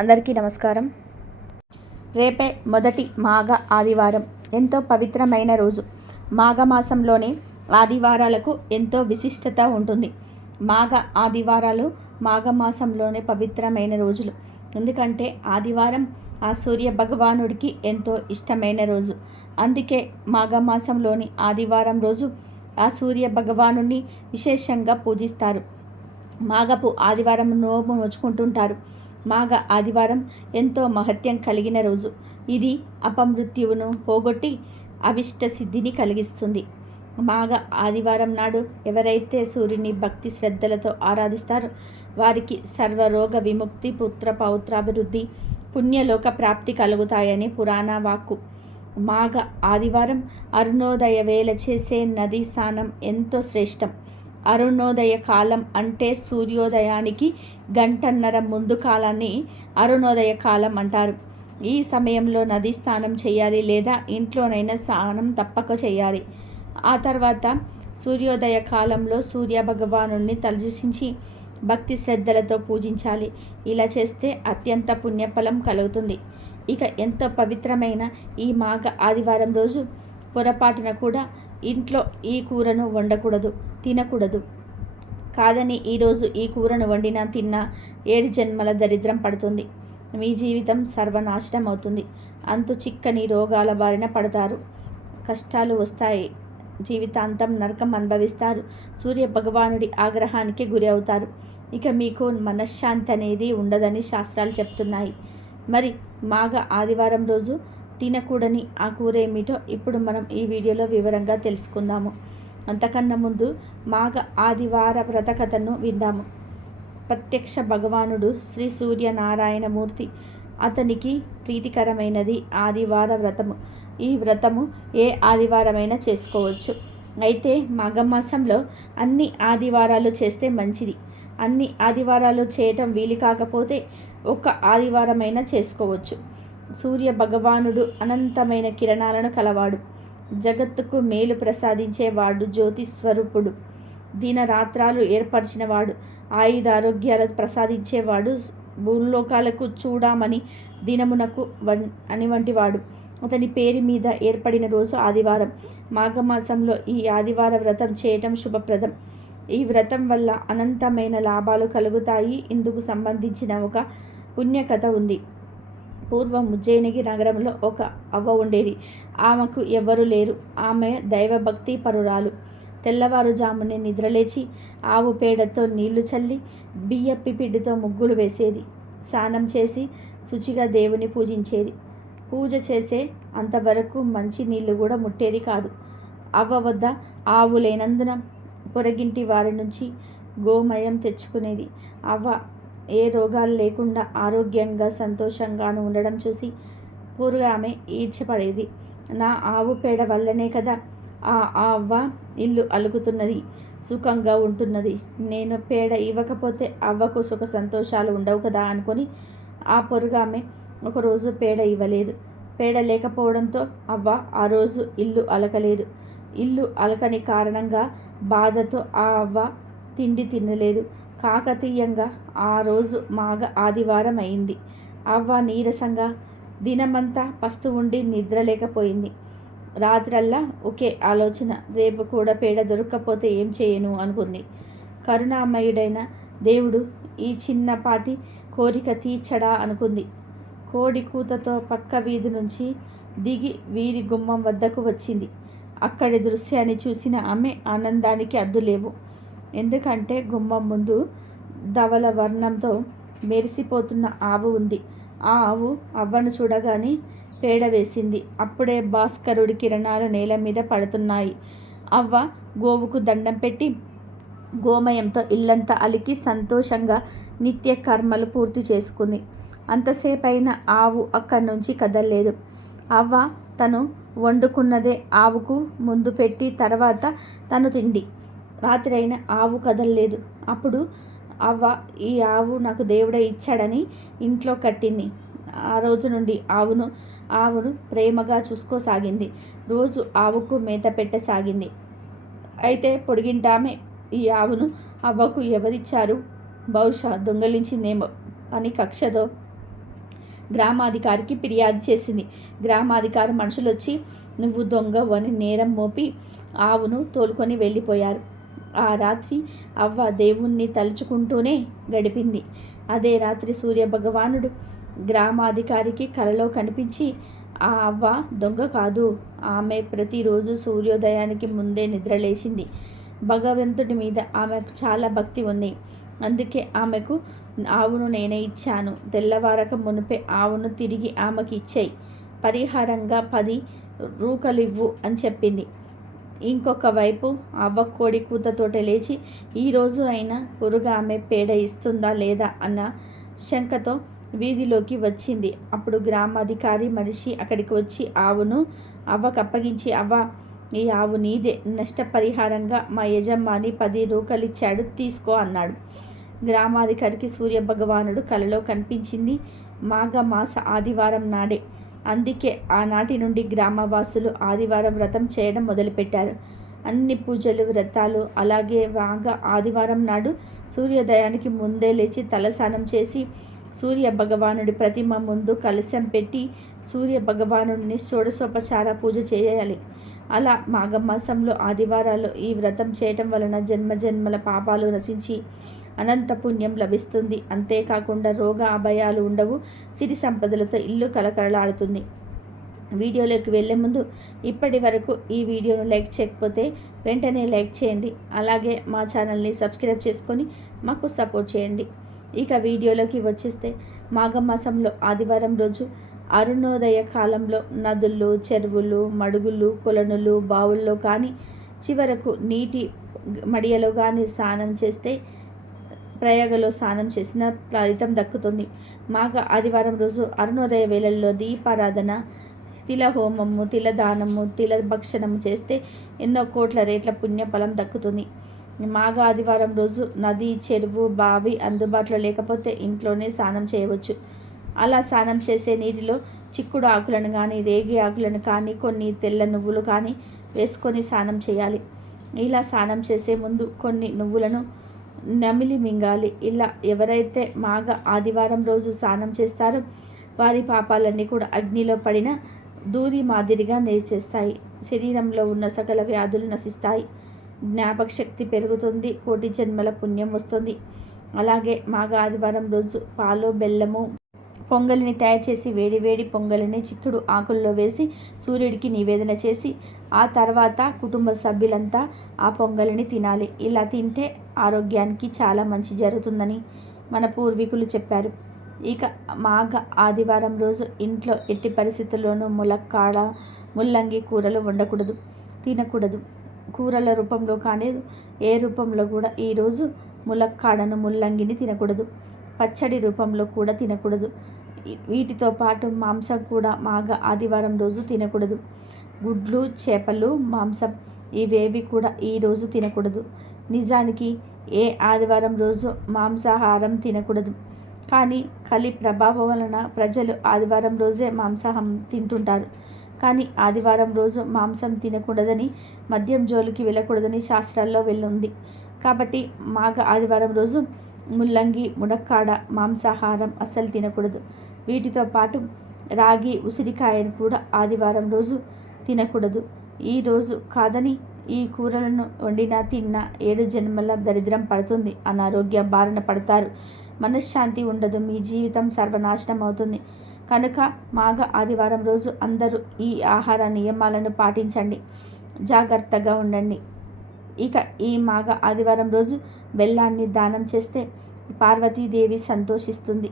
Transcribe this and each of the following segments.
అందరికీ నమస్కారం. రేపే మొదటి మాఘ ఆదివారం. ఎంతో పవిత్రమైన రోజు. మాఘమాసంలోని ఆదివారాలకు ఎంతో విశిష్టత ఉంటుంది. మాఘ ఆదివారాలు మాఘమాసంలోనే పవిత్రమైన రోజులు. ఎందుకంటే ఆదివారం ఆ సూర్య భగవానుడికి ఎంతో ఇష్టమైన రోజు. అందుకే మాఘమాసంలోని ఆదివారం రోజు ఆ సూర్య భగవానుడిని విశేషంగా పూజిస్తారు. మాఘపు ఆదివారం నోము నోచుకుంటుంటారు. మాఘ ఆదివారం ఎంతో మహత్యం కలిగిన రోజు. ఇది అపమృత్యువును పోగొట్టి అభిష్ట సిద్ధిని కలిగిస్తుంది. మాఘ ఆదివారం నాడు ఎవరైతే సూర్యుని భక్తి శ్రద్ధలతో ఆరాధిస్తారో వారికి సర్వరోగ విముక్తి, పుత్ర పౌత్రాభివృద్ధి, పుణ్యలోక ప్రాప్తి కలుగుతాయని పురాణ వాక్కు. మాఘ ఆదివారం అరుణోదయ వేళ చేసే నదీ స్నానం ఎంతో శ్రేష్టం. అరుణోదయ కాలం అంటే సూర్యోదయానికి గంటన్నర ముందు కాలాన్ని అరుణోదయ కాలం అంటారు. ఈ సమయంలో నది స్నానం చేయాలి, లేదా ఇంట్లోనైనా స్నానం తప్పక చేయాలి. ఆ తర్వాత సూర్యోదయ కాలంలో సూర్య భగవానుడిని తలచించి భక్తి శ్రద్ధలతో పూజించాలి. ఇలా చేస్తే అత్యంత పుణ్యఫలం కలుగుతుంది. ఇక ఎంతో పవిత్రమైన ఈ మాఘ ఆదివారం రోజు పొరపాటున కూడా ఇంట్లో ఈ కూరను వండకూడదు, తినకూడదు. కాదని ఈరోజు ఈ కూరను వండినా తిన్నా 7 జన్మల దరిద్రం పడుతుంది. మీ జీవితం సర్వనాశనం అవుతుంది. అంతు చిక్కని రోగాల బారిన పడతారు. కష్టాలు వస్తాయి. జీవితాంతం నరకం అనుభవిస్తారు. సూర్య భగవానుడి ఆగ్రహానికి గురి అవుతారు. ఇక మీకు మనశ్శాంతి అనేది ఉండదని శాస్త్రాలు చెప్తున్నాయి. మరి మాఘ ఆదివారం రోజు తినకూడని ఆ కూర ఏమిటో ఇప్పుడు మనం ఈ వీడియోలో వివరంగా తెలుసుకుందాము. అంతకన్నా ముందు మాఘ ఆదివార వ్రత కథను విందాము. ప్రత్యక్ష భగవానుడు శ్రీ సూర్యనారాయణమూర్తి. అతనికి ప్రీతికరమైనది ఆదివార వ్రతము. ఈ వ్రతము ఏ ఆదివారమైనా చేసుకోవచ్చు. అయితే మాఘమాసంలో అన్ని ఆదివారాలు చేస్తే మంచిది. అన్ని ఆదివారాలు చేయటం వీలు కాకపోతే ఒక్క ఆదివారమైనా చేసుకోవచ్చు. సూర్య భగవానుడు అనంతమైన కిరణాలను కలవాడు. జగత్తుకు మేలు ప్రసాదించేవాడు, జ్యోతిస్వరూపుడు. దినరాత్రాలు ఏర్పరిచినవాడు, ఆయుధారోగ్యాలు ప్రసాదించేవాడు, భూలోకాలకు చూడమని దినమునకు అని వంటివాడు. అతని పేరు మీద ఏర్పడిన రోజు ఆదివారం. మాఘమాసంలో ఈ ఆదివార వ్రతం చేయటం శుభప్రదం. ఈ వ్రతం వల్ల అనంతమైన లాభాలు కలుగుతాయి. ఇందుకు సంబంధించిన ఒక పుణ్యకథ ఉంది. పూర్వం ఉజ్జయినికి నగరంలో ఒక అవ్వ ఉండేది. ఆమెకు ఎవ్వరూ లేరు. ఆమె దైవభక్తి పరురాలు. తెల్లవారుజామునే నిద్రలేచి ఆవు పేడతో నీళ్లు చల్లి బియ్యపు పిండితో ముగ్గులు వేసేది. స్నానం చేసి శుచిగా దేవుని పూజించేది. పూజ చేసే అంతవరకు మంచి నీళ్లు కూడా ముట్టేది కాదు. అవ్వ వద్ద ఆవు లేనందున పొరగింటి వారి నుంచి గోమయం తెచ్చుకునేది. అవ్వ ఏ రోగాలు లేకుండా ఆరోగ్యంగా సంతోషంగాను ఉండడం చూసి పూర్వమే ఈర్చపడేది. నా ఆవు పేడ వల్లనే కదా ఆ అవ్వ ఇల్లు అలుకుతున్నది, సుఖంగా ఉంటున్నది. నేను పేడ ఇవ్వకపోతే అవ్వకు సుఖ సంతోషాలు ఉండవు కదా అనుకొని ఆ పొరుగామె ఒకరోజు పేడ ఇవ్వలేదు. పేడ లేకపోవడంతో అవ్వ ఆ రోజు ఇల్లు అలకలేదు. ఇల్లు అలకని కారణంగా బాధతో ఆ అవ్వ తిండి తినలేదు. కాకతీయంగా ఆ రోజు మాఘ ఆదివారం అయింది. అవ్వ నీరసంగా దినమంతా పస్తు ఉండి నిద్రలేకపోయింది. రాత్రల్లా ఒకే ఆలోచన, రేపు కూడా పేడ దొరక్కపోతే ఏం చేయను అనుకుంది. కరుణామయుడైన దేవుడు ఈ చిన్నపాటి కోరిక తీర్చడా అనుకుంది. కోడి కూతతో పక్క వీధి నుంచి దిగి వీరి గుమ్మం వద్దకు వచ్చింది. అక్కడి దృశ్యాన్ని చూసిన ఆమె ఆనందానికి అద్దులేవు. ఎందుకంటే గుమ్మం ముందు ధవల వర్ణంతో మెరిసిపోతున్న ఆవు ఉంది. ఆ ఆవు అవ్వను చూడగానే పేడ వేసింది. అప్పుడే భాస్కరుడి కిరణాలు నేల మీద పడుతున్నాయి. అవ్వ గోవుకు దండం పెట్టి గోమయంతో ఇల్లంతా అలికి సంతోషంగా నిత్య కర్మలు పూర్తి చేసుకుంది. అంతసేపైన ఆవు అక్కడి నుంచి కదలలేదు. అవ్వ తను వండుకున్నదే ఆవుకు ముందు పెట్టి తర్వాత తను తిండి. రాత్రి అయినా ఆవు కదలలేదు. అప్పుడు అవ్వ ఈ ఆవు నాకు దేవుడే ఇచ్చాడని ఇంట్లో కట్టింది. ఆ రోజు నుండి ఆవును ప్రేమగా చూసుకోసాగింది. రోజు ఆవుకు మేత పెట్టసాగింది. అయితే పొడిగింటామె ఈ ఆవును అవ్వకు ఎవరిచ్చారు, బహుశా దొంగలించిందేమో అని కక్షతో గ్రామాధికారికి ఫిర్యాదు చేసింది. గ్రామాధికారి మనుషులు వచ్చి నువ్వు దొంగవు అని నేరం మోపి ఆవును తోలుకొని వెళ్ళిపోయారు. ఆ రాత్రి అవ్వ దేవుణ్ణి తలుచుకుంటూనే గడిపింది. అదే రాత్రి సూర్యభగవానుడు గ్రామాధికారికి కలలో కనిపించి ఆ అవ్వ దొంగ కాదు, ఆమె ప్రతిరోజు సూర్యోదయానికి ముందే నిద్రలేచింది. భగవంతుడి మీద ఆమెకు చాలా భక్తి ఉంది. అందుకే ఆమెకు ఆవును నేనే ఇచ్చాను. తెల్లవారక మునిపే ఆవును తిరిగి ఆమెకి ఇచ్చేయి. పరిహారంగా 10 రూకలివ్వు అని చెప్పింది. ఇంకొక వైపు అవ్వ కోడి కూతతోటే లేచి ఈరోజు అయినా పురుగా ఆమె పేడ ఇస్తుందా లేదా అన్న శంకతో వీధిలోకి వచ్చింది. అప్పుడు గ్రామాధికారి మనిషి అక్కడికి వచ్చి ఆవును అవ్వకు అప్పగించి, అవ్వ ఈ ఆవు నీదే, నష్టపరిహారంగా మా యజమాని 10 రూకలిచ్చాడు, తీసుకో అన్నాడు. గ్రామాధికారికి సూర్యభగవానుడు కలలో కనిపించింది మాఘమాస ఆదివారం నాడే. అందుకే ఆనాటి నుండి గ్రామవాసులు ఆదివారం వ్రతం చేయడం మొదలుపెట్టారు. అన్ని పూజలు వ్రతాలు అలాగే మాఘ ఆదివారం నాడు సూర్యోదయానికి ముందే లేచి తలస్నానం చేసి సూర్య భగవానుడి ప్రతిమ ముందు కలశం పెట్టి సూర్య భగవానుడిని షోడశోపచార పూజ చేయాలి. అలా మాఘమాసంలో ఆదివారాలు ఈ వ్రతం చేయటం వలన జన్మజన్మల పాపాలు నశించి అనంత పుణ్యం లభిస్తుంది. అంతేకాకుండా రోగ అభయాలు ఉండవు. సిరి సంపదలతో ఇల్లు కలకలలాడుతుంది. వీడియోలోకి వెళ్ళే ముందు ఇప్పటి వరకు ఈ వీడియోను లైక్ చేయకపోతే వెంటనే లైక్ చేయండి. అలాగే మా ఛానల్ని సబ్స్క్రైబ్ చేసుకొని మాకు సపోర్ట్ చేయండి. ఇక వీడియోలోకి వచ్చేస్తే మాఘమాసంలో ఆదివారం రోజు అరుణోదయ కాలంలో నదులు, చెరువులు, మడుగులు, కొలనులు, బావుల్లో కానీ చివరకు నీటి మడియలో కానీ స్నానం చేస్తే ప్రయాగలో స్నానం చేసిన ఫలితం దక్కుతుంది. మాఘ ఆదివారం రోజు అరుణోదయ వేళల్లో దీపారాధన, తిల హోమము, తిలదానము, తిల భక్షణము చేస్తే ఎన్నో కోట్ల రేట్ల పుణ్యఫలం దక్కుతుంది. మాఘ ఆదివారం రోజు నది, చెరువు, బావి అందుబాటులో లేకపోతే ఇంట్లోనే స్నానం చేయవచ్చు. అలా స్నానం చేసే నీటిలో చిక్కుడు ఆకులను కానీ, రేగి ఆకులను కానీ, కొన్ని తెల్ల నువ్వులు కానీ వేసుకొని స్నానం చేయాలి. ఇలా స్నానం చేసే ముందు కొన్ని నువ్వులను నమిలి మింగాలి. ఇలా ఎవరైతే మాఘ ఆదివారం రోజు స్నానం చేస్తారో వారి పాపాలన్నీ కూడా అగ్నిలో పడిన దూది మాదిరిగా నేర్చేస్తాయి. శరీరంలో ఉన్న సకల వ్యాధులు నశిస్తాయి. జ్ఞాపక శక్తి పెరుగుతుంది. కోటి జన్మల పుణ్యం వస్తుంది. అలాగే మాఘ ఆదివారం రోజు పాలు, బెల్లము పొంగలిని తయారు చేసి వేడివేడి పొంగలిని చిక్కుడు ఆకుల్లో వేసి సూర్యుడికి నివేదన చేసి ఆ తర్వాత కుటుంబ సభ్యులంతా ఆ పొంగలిని తినాలి. ఇలా తింటే ఆరోగ్యానికి చాలా మంచి జరుగుతుందని మన పూర్వీకులు చెప్పారు. ఇక మాఘ ఆదివారం రోజు ఇంట్లో ఎట్టి పరిస్థితుల్లోనూ ములక్కాడ, ముల్లంగి కూరలు వండకూడదు, తినకూడదు. కూరల రూపంలో కానీ ఏ రూపంలో కూడా ఈరోజు ములక్కాడను, ముల్లంగిని తినకూడదు. పచ్చడి రూపంలో కూడా తినకూడదు. వీటితో పాటు మాంసం కూడా మాఘ ఆదివారం రోజు తినకూడదు. గుడ్లు, చేపలు, మాంసం ఇవేవి కూడా ఈరోజు తినకూడదు. నిజానికి ఏ ఆదివారం రోజు మాంసాహారం తినకూడదు. కానీ కలి ప్రభావం వలన ప్రజలు ఆదివారం రోజే మాంసాహారం తింటుంటారు. కానీ ఆదివారం రోజు మాంసం తినకూడదని, మద్యం జోలికి వెళ్ళకూడదని శాస్త్రాల్లో వెళ్ళుంది. కాబట్టి మాఘ ఆదివారం రోజు ముల్లంగి, మునక్కాడ, మాంసాహారం అస్సలు తినకూడదు. వీటితో పాటు రాగి, ఉసిరికాయను కూడా ఆదివారం రోజు తినకూడదు. ఈ రోజు కాదని ఈ కూరలను వండినా తిన్నా 7 జన్మల దరిద్రం పడుతుంది. అనారోగ్య బారిన పడతారు. మనశ్శాంతి ఉండదు. మీ జీవితం సర్వనాశనం అవుతుంది. కనుక మాఘ ఆదివారం రోజు అందరూ ఈ ఆహార నియమాలను పాటించండి. జాగ్రత్తగా ఉండండి. ఇక ఈ మాఘ ఆదివారం రోజు బెల్లాన్ని దానం చేస్తే పార్వతీదేవి సంతోషిస్తుంది.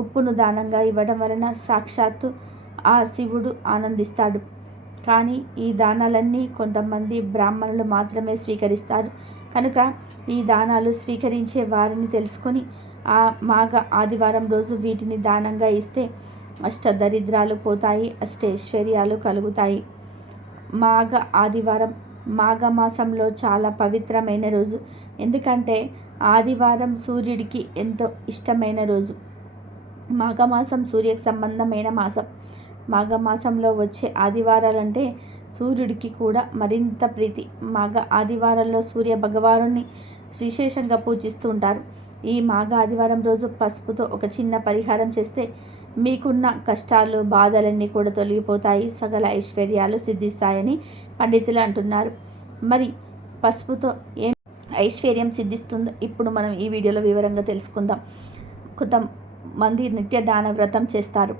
ఉప్పును దానంగా ఇవ్వడం వలన సాక్షాత్తు ఆ శివుడు ఆనందిస్తాడు. కానీ ఈ దానాలన్నీ కొంతమంది బ్రాహ్మణులు మాత్రమే స్వీకరిస్తారు. కనుక ఈ దానాలు స్వీకరించే వారిని తెలుసుకొని ఆ మాఘ ఆదివారం రోజు వీటిని దానంగా ఇస్తే అష్టదరిద్రాలు పోతాయి, అష్టైశ్వర్యాలు కలుగుతాయి. మాఘ ఆదివారం మాఘమాసంలో చాలా పవిత్రమైన రోజు. ఎందుకంటే ఆదివారం సూర్యుడికి ఎంతో ఇష్టమైన రోజు. మాఘమాసం సూర్యకి సంబంధమైన మాసం. మాఘమాసంలో వచ్చే ఆదివారాలంటే సూర్యుడికి కూడా మరింత ప్రీతి. మాఘ ఆదివారంలో సూర్య భగవానుని విశేషంగా పూజిస్తూ ఉంటారు. ఈ మాఘ ఆదివారం రోజు పసుపుతో ఒక చిన్న పరిహారం చేస్తే మీకున్న కష్టాలు బాధలన్నీ కూడా తొలగిపోతాయి, సకల ఐశ్వర్యాలు సిద్ధిస్తాయని పండితులు అంటున్నారు. మరి పసుపుతో ఏం ఐశ్వర్యం సిద్ధిస్తుందో ఇప్పుడు మనం ఈ వీడియోలో వివరంగా తెలుసుకుందాం. కొంతమంది నిత్య దాన వ్రతం చేస్తారు.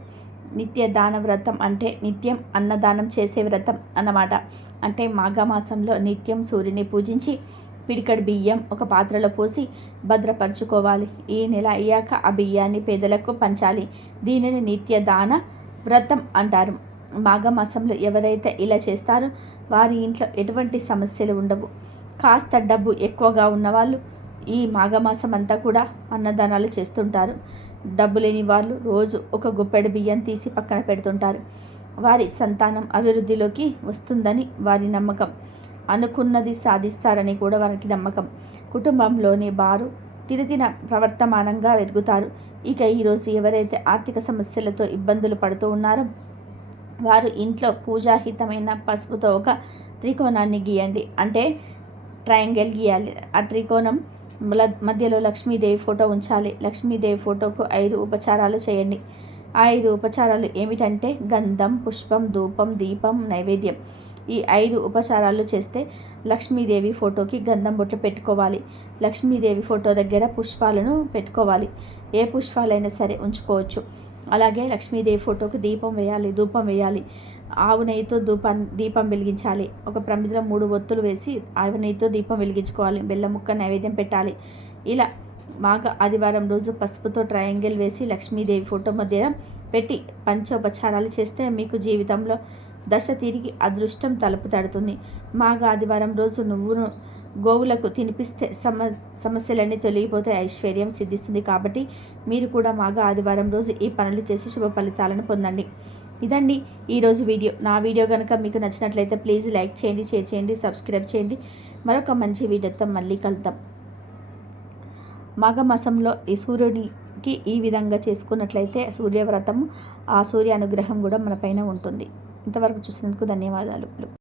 నిత్య దాన వ్రతం అంటే నిత్యం అన్నదానం చేసే వ్రతం అన్నమాట. అంటే మాఘమాసంలో నిత్యం సూర్యుని పూజించి పిడికడి బియ్యం ఒక పాత్రలో పోసి భద్రపరచుకోవాలి. ఈ నెల అయ్యాక ఆ బియ్యాన్ని పేదలకు పంచాలి. దీనిని నిత్య దాన వ్రతం అంటారు. మాఘమాసంలో ఎవరైతే ఇలా చేస్తారో వారి ఇంట్లో ఎటువంటి సమస్యలు ఉండవు. కాస్త డబ్బు ఎక్కువగా ఉన్నవాళ్ళు ఈ మాఘమాసం అంతా కూడా అన్నదానాలు చేస్తుంటారు. డబ్బు లేని వాళ్ళు రోజు ఒక గుప్పెడు బియ్యం తీసి పక్కన పెడుతుంటారు. వారి సంతానం అభివృద్ధిలోకి వస్తుందని వారి నమ్మకం. అనుకున్నది సాధిస్తారని కూడా వారికి నమ్మకం. కుటుంబంలోని వారు దినదిన ప్రవర్తమానంగా ఎదుగుతారు. ఇక ఈరోజు ఎవరైతే ఆర్థిక సమస్యలతో ఇబ్బందులు పడుతూ ఉన్నారో వారు ఇంట్లో పూజాహితమైన పసుపుతో ఒక త్రికోణాన్ని గీయండి. అంటే ట్రయాంగిల్ గీయాలి. ఆ త్రికోణం మధ్యలో లక్ష్మీదేవి ఫోటో ఉంచాలి. లక్ష్మీదేవి ఫోటోకు 5 ఉపచారాలు చేయండి. ఆ 5 ఉపచారాలు ఏమిటంటే గంధం, పుష్పం, ధూపం, దీపం, నైవేద్యం. ఈ 5 ఉపచారాలు చేస్తే లక్ష్మీదేవి ఫోటోకి గంధం బొట్లు పెట్టుకోవాలి. లక్ష్మీదేవి ఫోటో దగ్గర పుష్పాలను పెట్టుకోవాలి. ఏ పుష్పాలైనా సరే ఉంచుకోవచ్చు. అలాగే లక్ష్మీదేవి ఫోటోకి దీపం వేయాలి, ధూపం వేయాలి. ఆవు నెయ్యితో దీపం వెలిగించాలి. ఒక ప్రమిదలో 3 ఒత్తులు వేసి ఆవు నెయ్యితో దీపం వెలిగించుకోవాలి. బెల్లం ముక్క నైవేద్యం పెట్టాలి. ఇలా మాఘ ఆదివారం రోజు పసుపుతో ట్రయాంగిల్ వేసి లక్ష్మీదేవి ఫోటో మధ్య పెట్టి పంచోపచారాలు చేస్తే మీకు జీవితంలో దశ తిరిగి అదృష్టం తలుపు తడుతుంది. మాఘ ఆదివారం రోజు నువ్వును గోవులకు తినిపిస్తే సమస్యలన్నీ తొలగిపోతే ఐశ్వర్యం సిద్ధిస్తుంది. కాబట్టి మీరు కూడా మాఘ ఆదివారం రోజు ఈ పనులు చేసి శుభ ఫలితాలను పొందండి. ఇదండి ఈరోజు వీడియో. నా వీడియో కనుక మీకు నచ్చినట్లయితే ప్లీజ్ లైక్ చేయండి, షేర్ చేయండి, సబ్స్క్రైబ్ చేయండి. మరొక మంచి వీడియోతో మళ్ళీ కలుద్దాం. మాఘమాసంలో ఈ సూర్యునికి ఈ విధంగా చేసుకున్నట్లయితే సూర్యవ్రతము, ఆ సూర్య అనుగ్రహం కూడా మన పైన ఉంటుంది. ఇంతవరకు చూసినందుకు ధన్యవాదాలు.